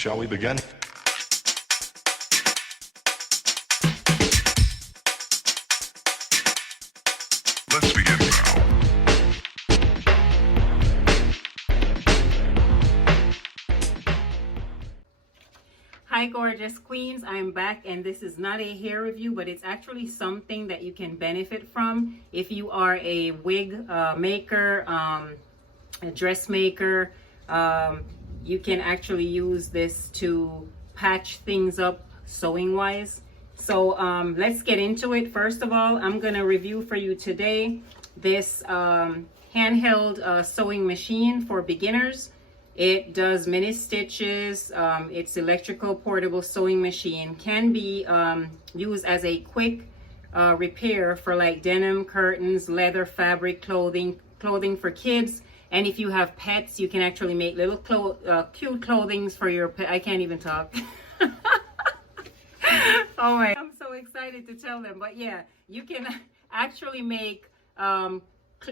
Shall we begin? Let's begin now. Hi gorgeous queens, I'm back, and this is not a hair review, but it's actually something that you can benefit from if you are a wig maker, a dressmaker. You can actually use this to patch things up sewing wise. So let's get into it. First of all, I'm going to review for you today this handheld sewing machine for beginners. It does mini stitches. It's electrical portable sewing machine. Can be used as a quick repair for like denim, curtains, leather, fabric, clothing for kids. And if you have pets, you can actually make little cute clothings for your pet. I can't even talk. Oh my, I'm so excited to tell them. But yeah, you can actually make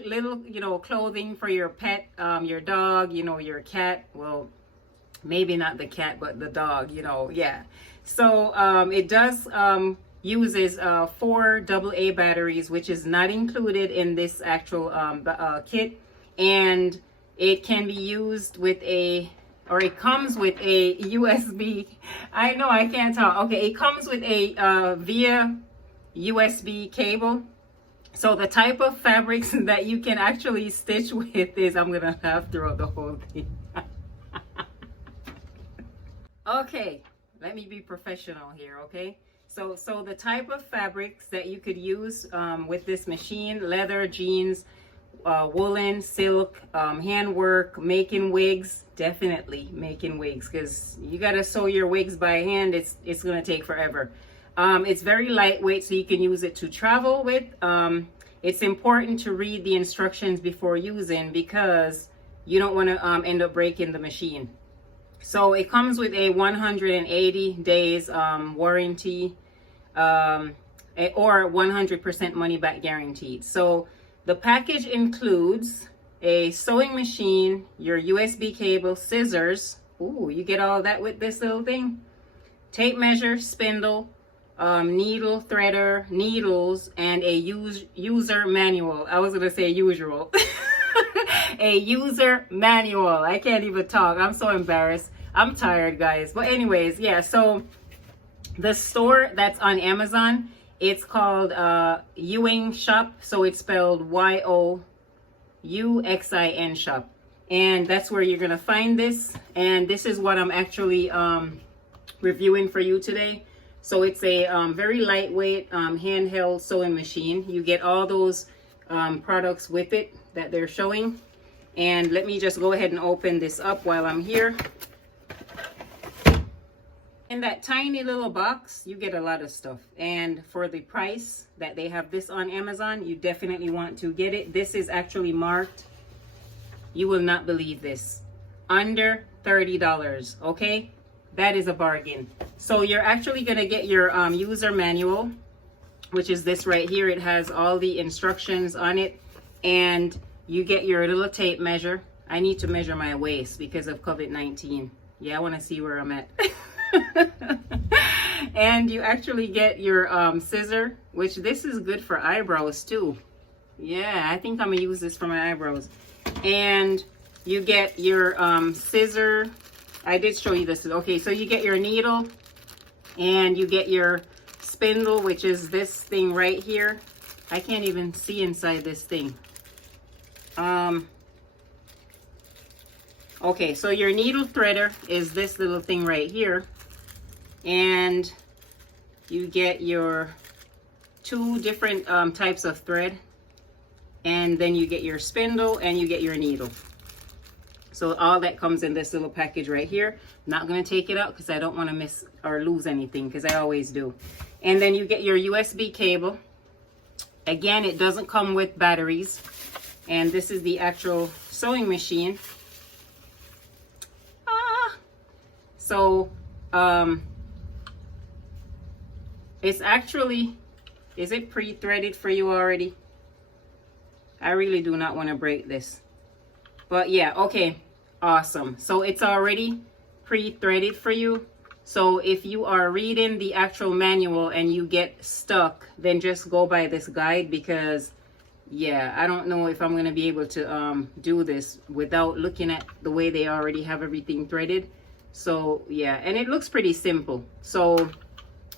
little, clothing for your pet, your dog, your cat. Well, maybe not the cat, but the dog, yeah. So it does uses 4 AA batteries, which is not included in this actual kit. And it can be used with it comes with a USB. I know I can't talk. Okay, it comes with a via USB cable. So the type of fabrics that you can actually stitch with is, I'm gonna laugh throughout the whole thing. Okay, let me be professional here, okay? So the type of fabrics that you could use with this machine: leather, jeans, woolen, silk, handwork, making wigs. Definitely making wigs, because you gotta sew your wigs by hand. It's gonna take forever. It's very lightweight, so you can use it to travel with. It's important to read the instructions before using, because you don't want to end up breaking the machine. So it comes with a 180 days warranty, or 100% money back guaranteed. So the package includes a sewing machine, your USB cable, scissors. Ooh, you get all that with this little thing. Tape measure, spindle, needle threader, needles, and a user manual. I was gonna say usual. A user manual. I can't even talk. I'm so embarrassed. I'm tired, guys. But anyways, yeah. So the store that's on Amazon, it's called YOUXIN Shop. So it's spelled YOUXIN Shop, and that's where you're gonna find this. And this is what I'm actually reviewing for you today. So it's a very lightweight handheld sewing machine. You get all those products with it that they're showing. And let me just go ahead and open this up while I'm here. In that tiny little box, you get a lot of stuff. And for the price that they have this on Amazon, you definitely want to get it. This is actually marked, you will not believe this, under $30, okay? That is a bargain. So you're actually gonna get your user manual, which is this right here. It has all the instructions on it, and you get your little tape measure. I need to measure my waist because of COVID-19. Yeah, I wanna see where I'm at. And you actually get your scissor, which this is good for eyebrows too. Yeah, I think I'm gonna use this for my eyebrows. And you get your scissor. I did show you this. Okay, so you get your needle, and you get your spindle, which is this thing right here. I can't even see inside this thing. Okay, so your needle threader is this little thing right here. And you get your 2 different types of thread. And then you get your spindle and you get your needle. So all that comes in this little package right here. I'm not going to take it out because I don't want to miss or lose anything, because I always do. And then you get your USB cable. Again, it doesn't come with batteries. And this is the actual sewing machine. So it's actually, is it pre-threaded for you already? I really do not want to break this. But yeah, okay, awesome. So it's already pre-threaded for you. So if you are reading the actual manual and you get stuck, then just go by this guide, because yeah, I don't know if I'm going to be able to do this without looking at the way they already have everything threaded. So yeah, and it looks pretty simple. So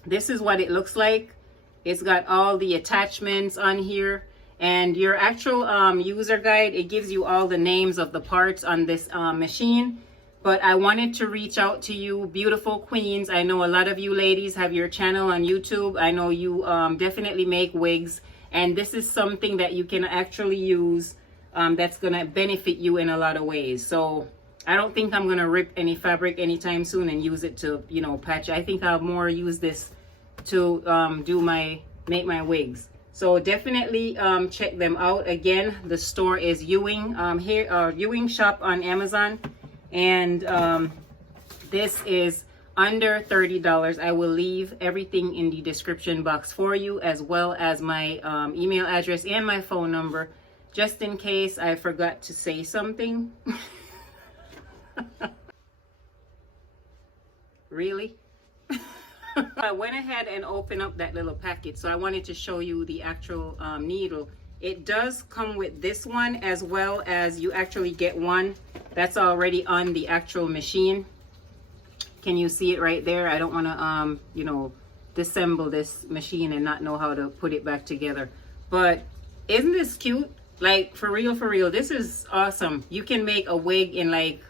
this is what it looks like. It's got all the attachments on here, and your actual user guide, it gives you all the names of the parts on this machine. But I wanted to reach out to you beautiful queens. I know a lot of you ladies have your channel on YouTube. I know you definitely make wigs, and this is something that you can actually use that's going to benefit you in a lot of ways. So I don't think I'm going to rip any fabric anytime soon and use it to, you know, patch. I think I'll more use this to make my wigs. So definitely check them out. Again, the store is YOUXIN shop on Amazon, and this is under $30. I will leave everything in the description box for you, as well as my email address and my phone number, just in case I forgot to say something. Really? I went ahead and opened up that little packet, so I wanted to show you the actual needle. It does come with this one, as well as you actually get one that's already on the actual machine. Can you see it right there? I don't want to you know, disassemble this machine and not know how to put it back together. But isn't this cute? Like, for real, this is awesome. You can make a wig in like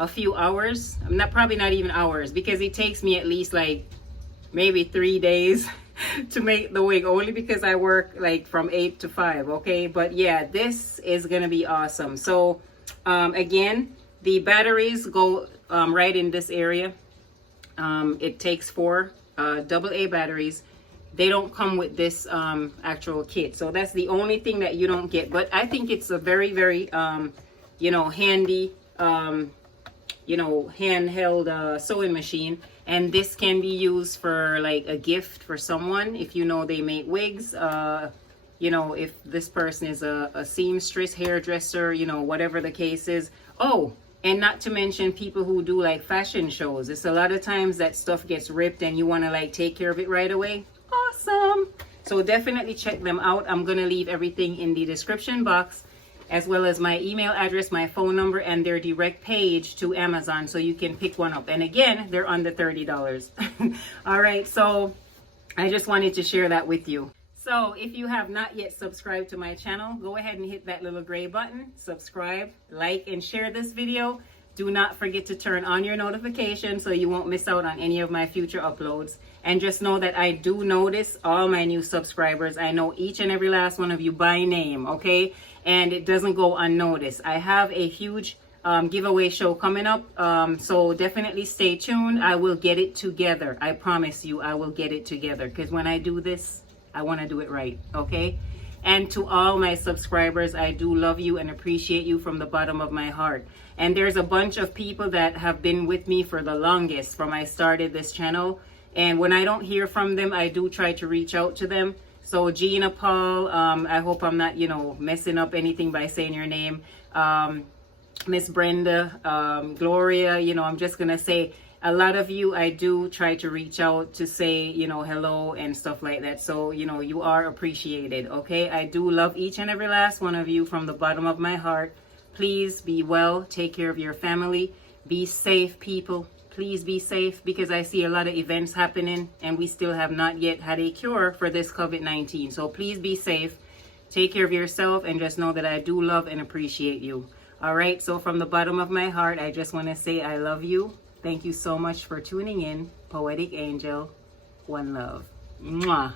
a few hours. Probably not even hours, because it takes me at least like maybe 3 days to make the wig, only because I work like from 8 to 5. Okay, but yeah, this is gonna be awesome. So again, the batteries go right in this area. It takes 4 AA batteries. They don't come with this actual kit, so that's the only thing that you don't get. But I think it's a very you know, handy you know, handheld sewing machine, and this can be used for like a gift for someone if you know they make wigs. You know, if this person is a seamstress, hairdresser, you know, whatever the case is. Oh, and not to mention people who do like fashion shows. It's a lot of times that stuff gets ripped and you want to like take care of it right away. Awesome. So definitely check them out. I'm gonna leave everything in the description box, as well as my email address, my phone number, and their direct page to Amazon, so you can pick one up. And again, they're under $30. All right, so I just wanted to share that with you. So if you have not yet subscribed to my channel, go ahead and hit that little gray button, subscribe, like, and share this video. Do not forget to turn on your notifications so you won't miss out on any of my future uploads. And just know that I do notice all my new subscribers. I know each and every last one of you by name, okay? And it doesn't go unnoticed. I have a huge giveaway show coming up, so definitely stay tuned. I will get it together. I promise you, I will get it together, because when I do this, I want to do it right, okay? And to all my subscribers, I do love you and appreciate you from the bottom of my heart. And there's a bunch of people that have been with me for the longest from I started this channel. And when I don't hear from them, I do try to reach out to them. So Gina, Paul, I hope I'm not, you know, messing up anything by saying your name. Miss Brenda, Gloria, you know, I'm just going to say a lot of you, I do try to reach out to say, you know, hello and stuff like that. So, you know, you are appreciated, okay? I do love each and every last one of you from the bottom of my heart. Please be well. Take care of your family. Be safe, people. Please be safe, because I see a lot of events happening and we still have not yet had a cure for this COVID-19. So please be safe. Take care of yourself, and just know that I do love and appreciate you. All right. So from the bottom of my heart, I just want to say I love you. Thank you so much for tuning in. Poetic Angel. One love. Mwah.